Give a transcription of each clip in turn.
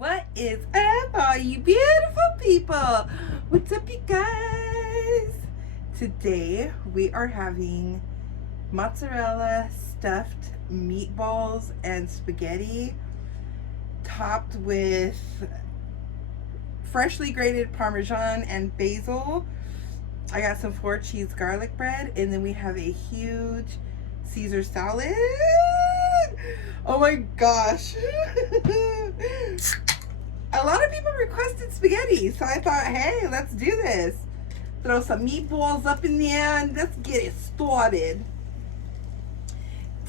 What is up, all you beautiful people? What's up, you guys? Today we are having mozzarella stuffed meatballs and spaghetti topped with freshly grated Parmesan and Basil. I got some 4 cheese garlic bread, and then we have a huge Caesar salad. Oh my gosh. A lot of people requested spaghetti, so I thought, hey, let's do this. Throw some meatballs up in there and let's get it started.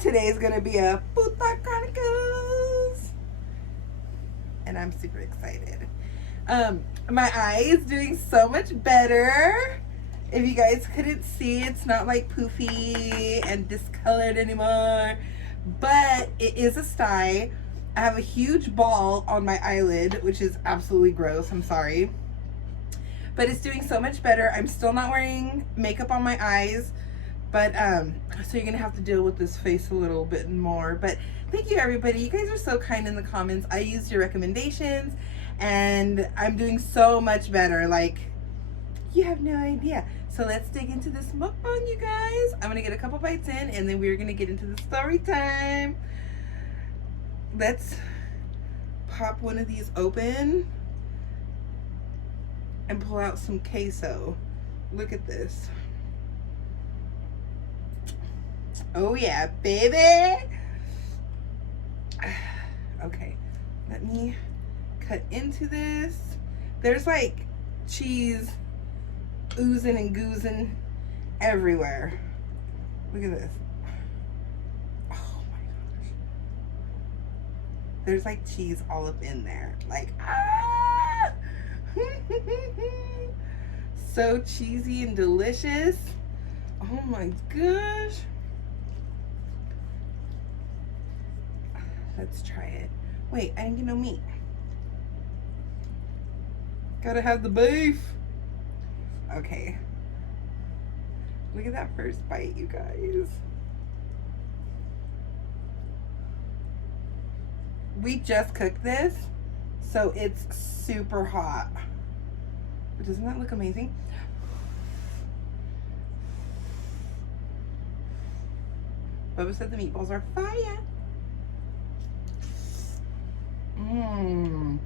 Today's gonna be a Food Thought Chronicles, and I'm super excited. My eye is doing so much better. If you guys couldn't see, it's not like poofy and discolored anymore, but it is a sty. I have a huge ball on my eyelid, which is absolutely gross. I'm sorry. But it's doing so much better. I'm still not wearing makeup on my eyes, but so you're gonna have to deal with this face a little bit more. But thank you, everybody. You guys are so kind in the comments. I used your recommendations and I'm doing so much better. Like, you have no idea. So let's dig into this mukbang, you guys. I'm gonna get a couple bites in and then we're gonna get into the story time. Let's pop one of these open and pull out some queso. Look at this. Oh yeah, baby. Okay, let me cut into this. There's like cheese oozing and goozing everywhere. Look at this. Oh my gosh. There's like cheese all up in there. Like, ah! So cheesy and delicious. Oh my gosh. Let's try it. Wait, I didn't get no meat. Gotta have the beef. Okay. Look at that first bite, you guys. We just cooked this, so it's super hot. But doesn't that look amazing? Bubba said the meatballs are fire. Mmm.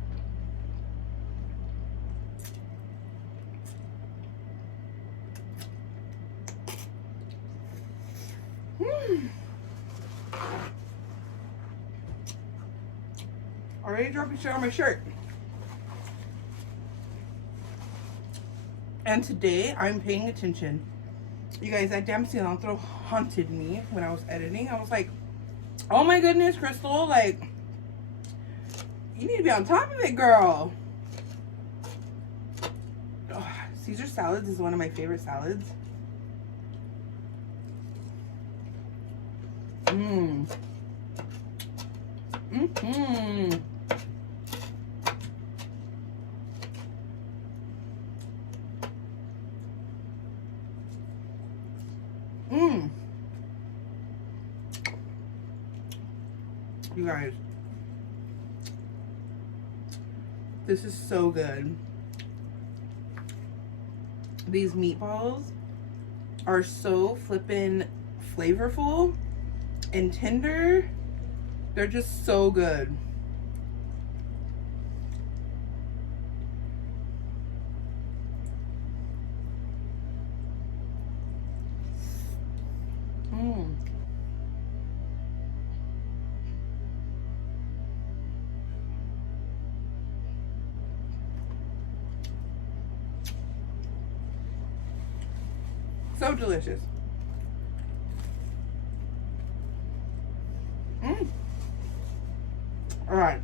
Already dropping shit on my shirt. And today I'm paying attention. You guys, that damn cilantro haunted me when I was editing. I was like, oh my goodness, Crystal, like, you need to be on top of it, girl. Oh, Caesar salads is one of my favorite salads. Mmm. Mmm. Mmm. You guys, this is so good. These meatballs are so flippin' flavorful and tender. They're just so good. Mmm. So delicious. Mmm. All right.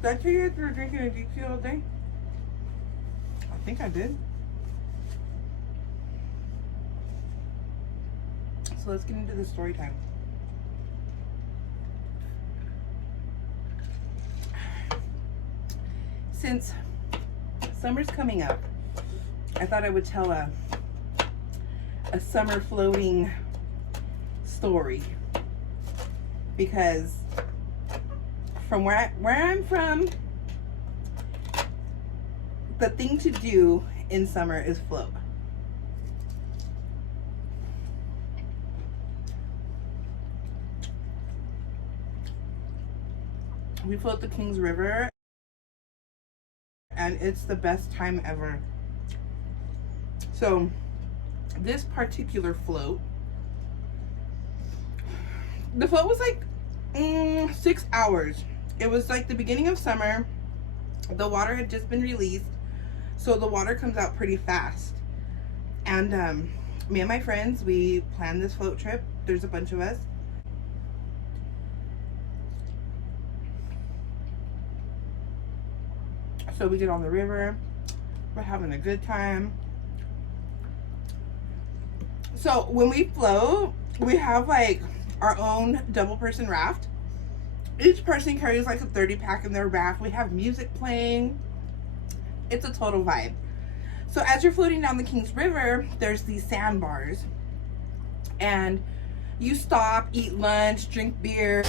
Did I tell you guys we were drinking a deep sea all day? I think I did. So let's get into the story time. Since summer's coming up, I thought I would tell a summer floating story, because from where I'm from, the thing to do in summer is float. We float the Kings River, and it's the best time ever. So this particular float, the float was like 6 hours. It was like the beginning of summer. The water had just been released, so the water comes out pretty fast. And me and my friends, we planned this float trip. There's a bunch of us. So we get on the river. We're having a good time. So when we float, we have like our own double person raft. Each person carries like a 30-pack in their raft. We have music playing. It's a total vibe. So as you're floating down the Kings River, there's these sandbars. And you stop, eat lunch, drink beer.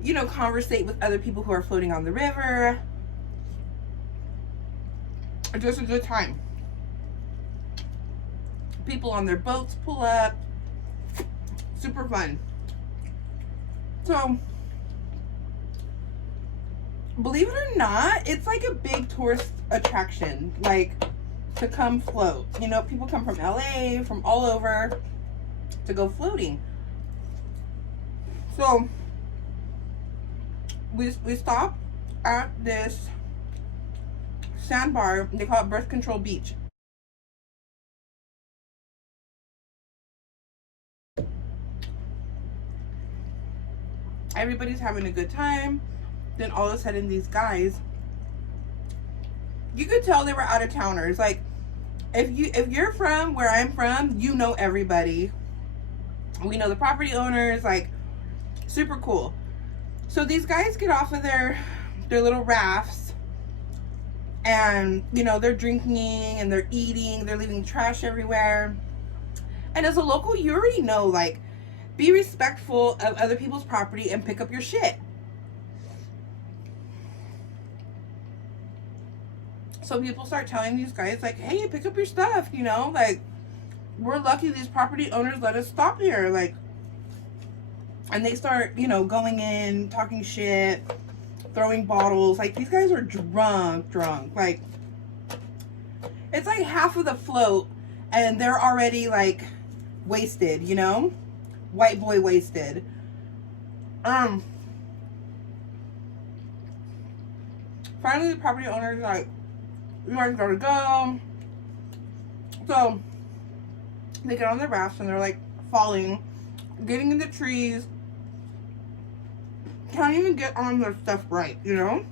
You know, conversate with other people who are floating on the river. Just a good time. People on their boats pull up. Super fun. So, believe it or not, it's like a big tourist attraction, like to come float. You know, people come from LA, from all over to go floating. So we stop at this sandbar. They call it Birth Control Beach. Everybody's having a good time. Then all of a sudden, these guys, you could tell they were out of towners. Like, if you're from where I'm from, you know everybody. We know the property owners. Like, super cool. So these guys get off of their little rafts, and you know, they're drinking and they're eating, they're leaving trash everywhere. And as a local, you already know, like, be respectful of other people's property and pick up your shit. So people start telling these guys, like, hey, pick up your stuff, you know, like, we're lucky these property owners let us stop here, like. And they start, you know, going in, talking shit, throwing bottles. Like, these guys are drunk. Like, it's like half of the float, and they're already, like, wasted, you know? White boy wasted. Finally, the property owner's like, you guys gotta go. So, they get on their rafts, and they're, like, falling, getting in the trees. Can't even get on their stuff right, you know?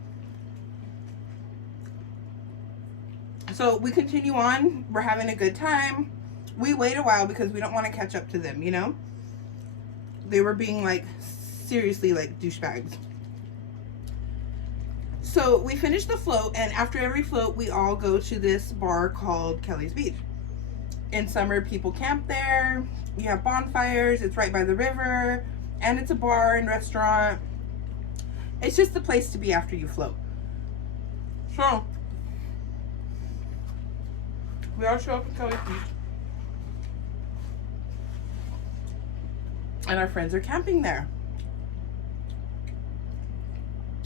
So we continue on. We're having a good time. We wait a while because we don't want to catch up to them, you know? They were being, like, seriously, like, douchebags. So we finished the float, and after every float, we all go to this bar called Kelly's Beach. In summer, people camp there. You have bonfires. It's right by the river, and it's a bar and restaurant. It's just the place to be after you float. So we all show up at Kelly's Beach, and our friends are camping there.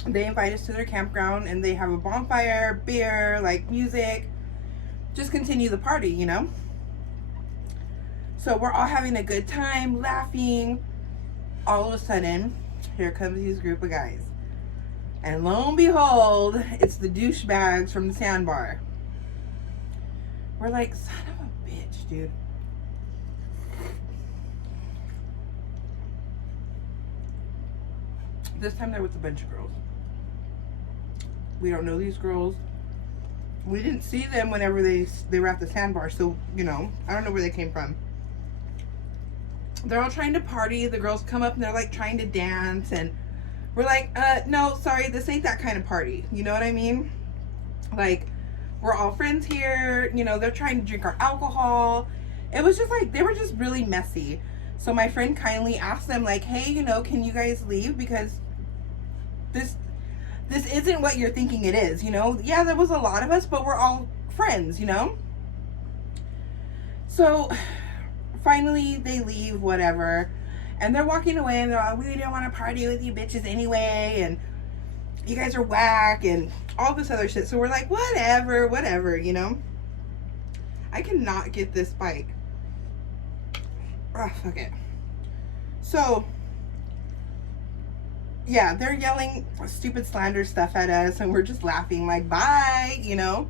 They invite us to their campground, and they have a bonfire, beer, like, music. Just continue the party, you know? So we're all having a good time, laughing. All of a sudden, here comes this group of guys. And lo and behold, it's the douchebags from the sandbar. We're like, son of a bitch, dude. This time they're with a bunch of girls. We don't know these girls. We didn't see them whenever they were at the sandbar, so, you know, I don't know where they came from. They're all trying to party. The girls come up and they're, like, trying to dance, and we're like, no, sorry, this ain't that kind of party. You know what I mean? Like, we're all friends here. You know, they're trying to drink our alcohol. It was just like, they were just really messy. So my friend kindly asked them like, hey, you know, can you guys leave? Because this isn't what you're thinking it is, you know? Yeah, there was a lot of us, but we're all friends, you know? So finally they leave, whatever. And they're walking away and they're like, we don't want to party with you bitches anyway. And you guys are whack and all this other shit. So we're like, whatever, you know? I cannot get this bike. Oh, fuck it. So, yeah, they're yelling stupid slander stuff at us and we're just laughing like, bye, you know?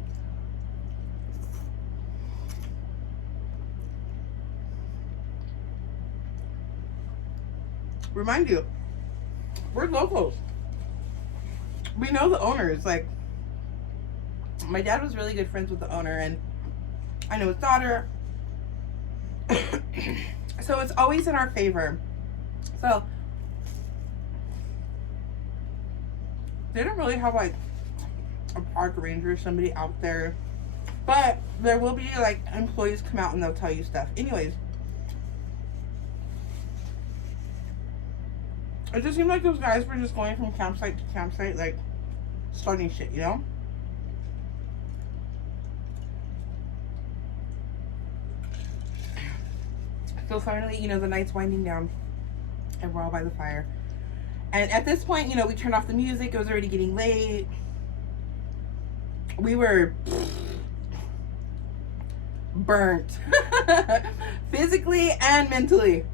Remind you, we're locals. We know the owners. Like, my dad was really good friends with the owner and I know his daughter. So it's always in our favor. So they don't really have like a park ranger or somebody out there, but there will be like employees come out and they'll tell you stuff. Anyways, it just seemed like those guys were just going from campsite to campsite, like starting shit, you know? So finally, you know, the night's winding down and we're all by the fire. And at this point, you know, we turned off the music. It was already getting late. We were burnt. Physically and mentally.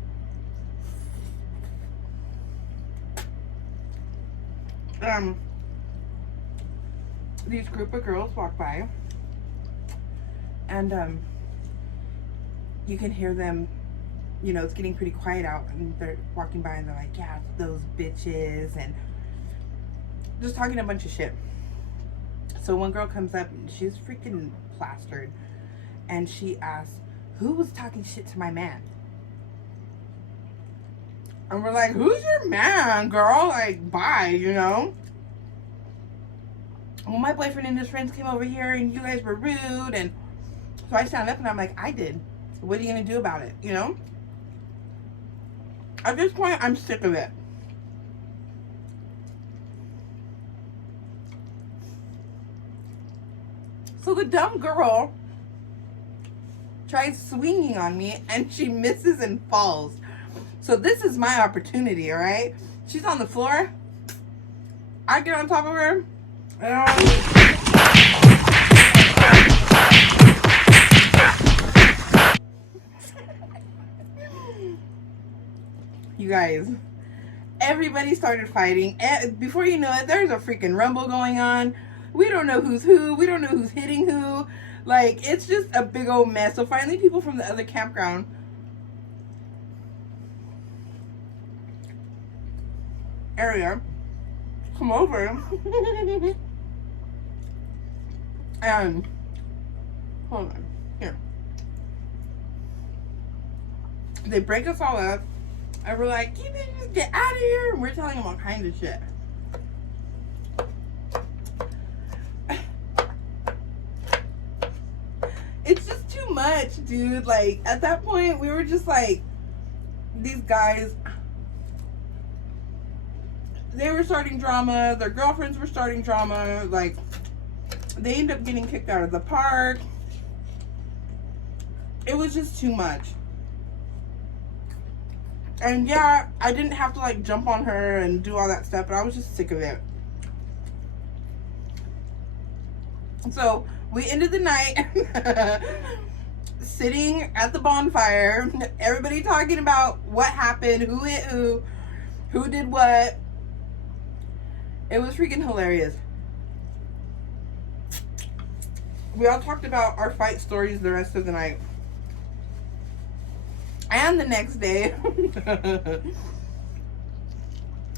These group of girls walk by. And you can hear them. You know, it's getting pretty quiet out and they're walking by and they're like, yeah, those bitches, and just talking a bunch of shit. So one girl comes up and she's freaking plastered and she asks, who was talking shit to my man? And we're like, who's your man, girl? Like, bye, you know? Well, my boyfriend and his friends came over here and you guys were rude. And so I stand up and I'm like, I did. What are you going to do about it, you know? At this point, I'm sick of it. So the dumb girl tries swinging on me and she misses and falls. So this is my opportunity, all right? She's on the floor. I get on top of her. You guys, everybody started fighting. And before you know it, there's a freaking rumble going on. We don't know who's who. We don't know who's hitting who. Like, it's just a big old mess. So finally, people from the other campground area come over and hold on here. They break us all up. And we're like, you better just get out of here. And we're telling them all kinds of shit. It's just too much, dude. Like, at that point, we were just like, these guys, they were starting drama. Their girlfriends were starting drama. Like, they ended up getting kicked out of the park. It was just too much. And yeah, I didn't have to like jump on her and do all that stuff, but I was just sick of it. So we ended the night sitting at the bonfire, everybody talking about what happened, who hit who did what. It was freaking hilarious. We all talked about our fight stories the rest of the night. And the next day,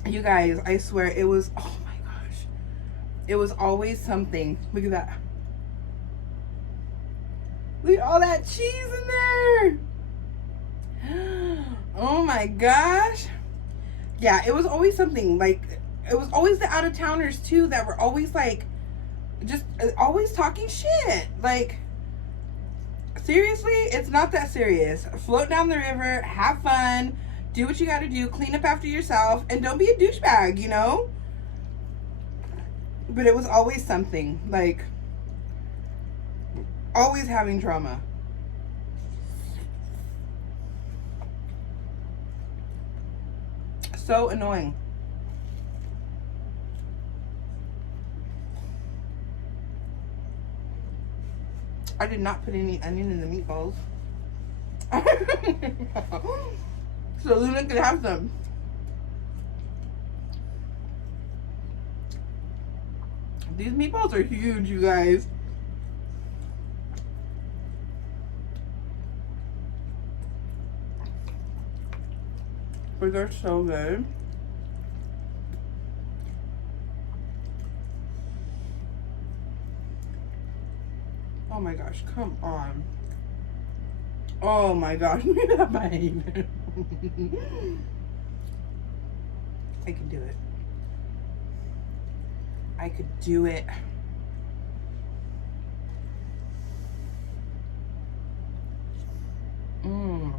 you guys, I swear, it was, oh my gosh, it was always something. Look at that. Look at all that cheese in there. Oh my gosh. Yeah, it was always something. Like, it was always the out-of-towners too that were always like just always talking shit. Like, seriously, it's not that serious. Float down the river, have fun, do what you gotta do, clean up after yourself, and don't be a douchebag, you know? But it was always something, like, always having drama. So annoying. I did not put any onion in the meatballs. So Luna could have some. These meatballs are huge, you guys. But they're so good. Oh my gosh, come on. Oh my gosh, look at that bite. I can do it. I could do it. Mmm.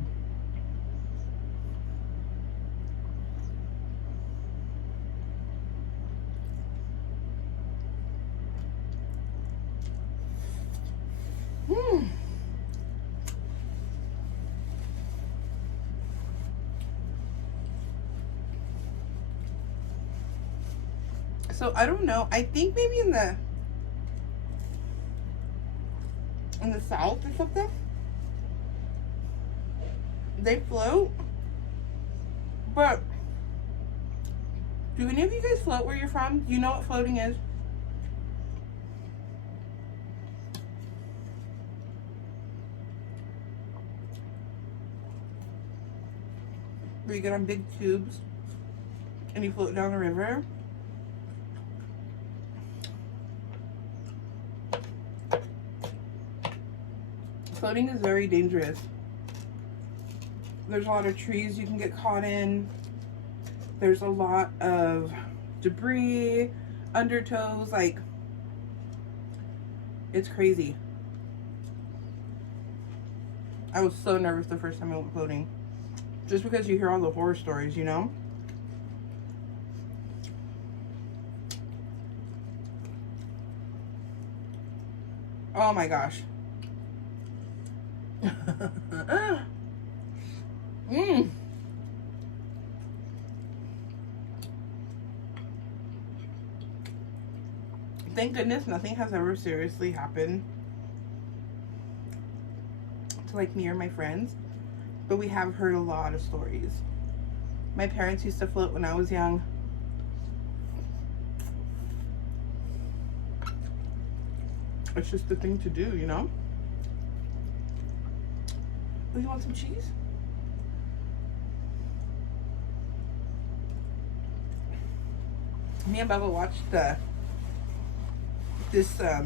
Mmm. So I don't know. I think maybe in the South or something, they float. But do any of you guys float where you're from? Do you know what floating is? Where you get on big tubes and you float down a river. Floating is very dangerous. There's a lot of trees you can get caught in. There's a lot of debris, undertows, like, it's crazy. I was so nervous the first time I went floating. Just because you hear all the horror stories, you know? Oh my gosh. Mmm. Thank goodness nothing has ever seriously happened to like me or my friends, but we have heard a lot of stories. My parents used to float when I was young. It's just the thing to do, you know? Oh, you want some cheese? Me and Bubba watched this, I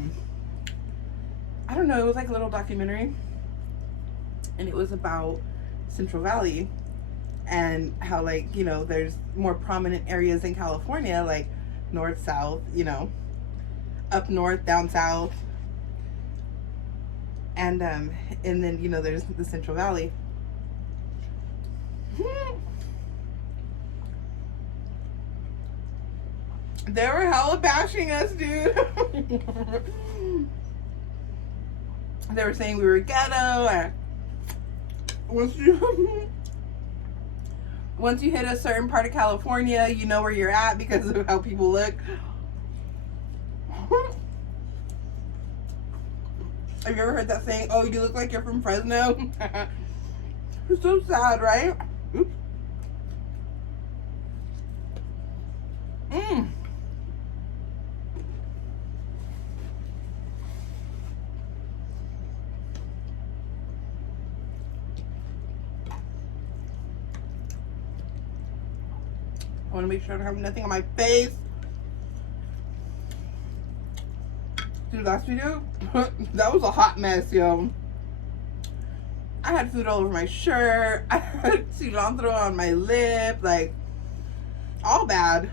don't know, it was like a little documentary. And it was about Central Valley and how, like, you know, there's more prominent areas in California, like north, south, you know, up north, down south. And then, you know, there's the Central Valley. They were hella bashing us, dude. They were saying we were ghetto. And once you hit a certain part of California, you know where you're at because of how people look. Have you ever heard that saying, oh, you look like you're from Fresno? It's so sad, right? Oops. Mmm. I want to make sure I don't have nothing on my face. Dude, last video, that was a hot mess, yo. I had food all over my shirt. I had cilantro on my lip, like, all bad.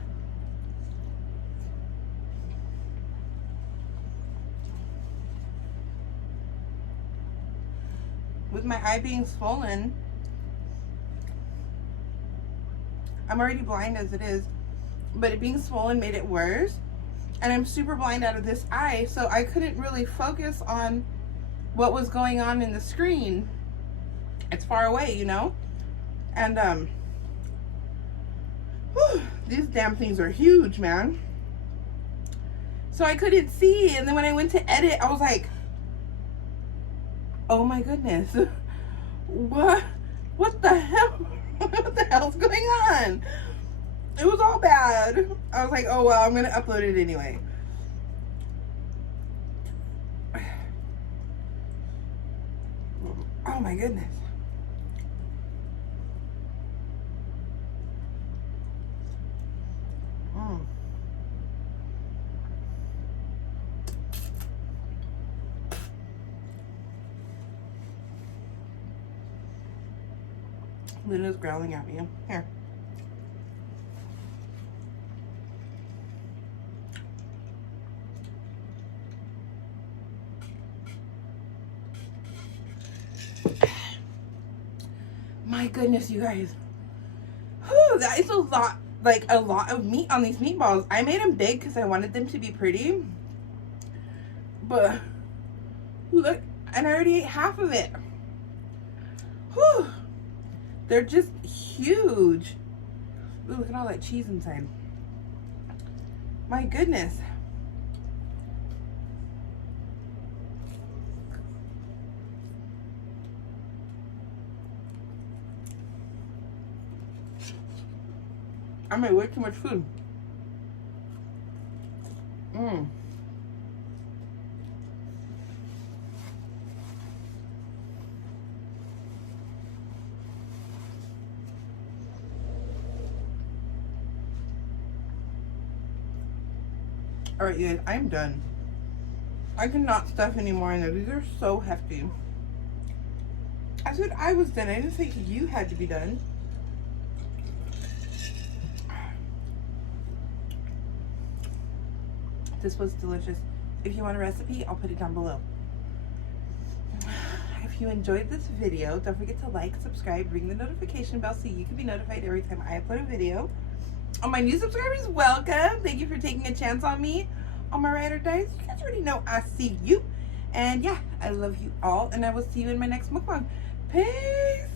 with my eye being swollen, I'm already blind as it is, but it being swollen made it worse. And I'm super blind out of this eye, so I couldn't really focus on what was going on in the screen. It's far away, you know? And these damn things are huge, man. So I couldn't see, and then when I went to edit, I was like, oh my goodness, what the hell? What the hell's going on? It was all bad. I was like, oh well, I'm gonna upload it anyway. Oh my goodness. Luna's growling at me. Here. My goodness, you guys. Whew, that is a lot, like a lot of meat on these meatballs. I made them big because I wanted them to be pretty. But look, and I already ate half of it. Whew. They're just huge. Ooh, look at all that cheese inside. My goodness. I made way too much food. Alright, you guys, I'm done. I cannot stuff anymore in there. These are so hefty. I said I was done. I didn't say you had to be done. This was delicious. If you want a recipe, I'll put it down below. If you enjoyed this video, don't forget to like, subscribe, ring the notification bell so you can be notified every time I upload a video. All my new subscribers, welcome. Thank you for taking a chance on me. All my ride or dies, you guys already know I see you. And yeah, I love you all, and I will see you in my next mukbang. Peace.